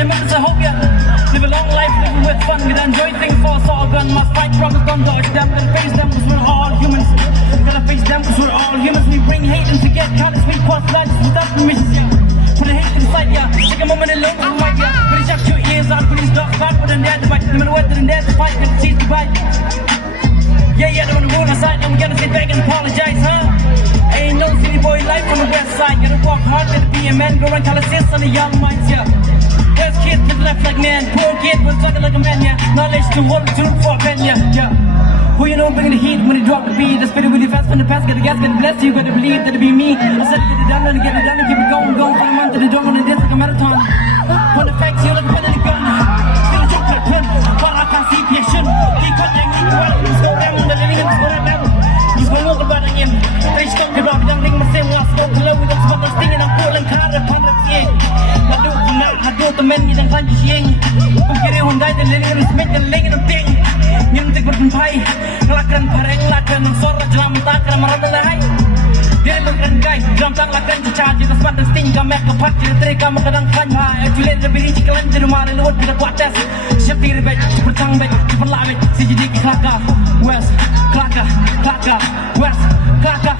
the members, I hope ya live a long life, living with fun. Gonna enjoy things for us all done. Must fight problems, don't dodge them. Gonna face them cause we're all humans. Gonna face them cause we're all humans. We bring hate and forget countless we cross lines without permissions, yeah. Put the hate inside, yeah. Take a moment alone for my yeah. But shut your ears out, put these dogs back, put them there to fight. No matter whether they're there to fight, gonna teach to bite. Yeah, don't wanna rule aside, I'm gonna sit back and apologize, huh? Ain't no city boy life on the west side. Gotta walk hard, gotta be a man, go run colossus on the young minds, yeah. There's kids live left like man, poor kid was talking like a man, yeah. Knowledge to work, to look for a pen, yeah. Who you know bringing the heat when you drop the beat? The spirit really fast from the past, get the gas, get blessed, you gotta believe that it be me. I said get it done and get it done and keep it going for a month and don't wanna dance like a marathon. For the facts, you look better than the gun. Still a joke like pun, but I can't see patient. Keep cutting, keep running, let's go down, the living is going down. He's going over by the end. They stop the rock, young ring, my same was go below with us, but I'm stinging, I'm pulling car, I'm pulling king. I do it now, I do it the men, you don't find your shing. I'm getting on die, the living is making a leg and a thing. Nyuntik berkumpai, ngelakan bareng lakan suara jelam takkan marah lahai. Dia makan gai, jelam tang lakan cecat di tempat dan sting kami kepat di terika makadang kanai. Julian lebih rici kelan di rumah lewat kita kuat tes. Siap diri baik, bertang baik, berlamik. Si jadi kelaka, west, kelaka, kelaka, west, kelaka.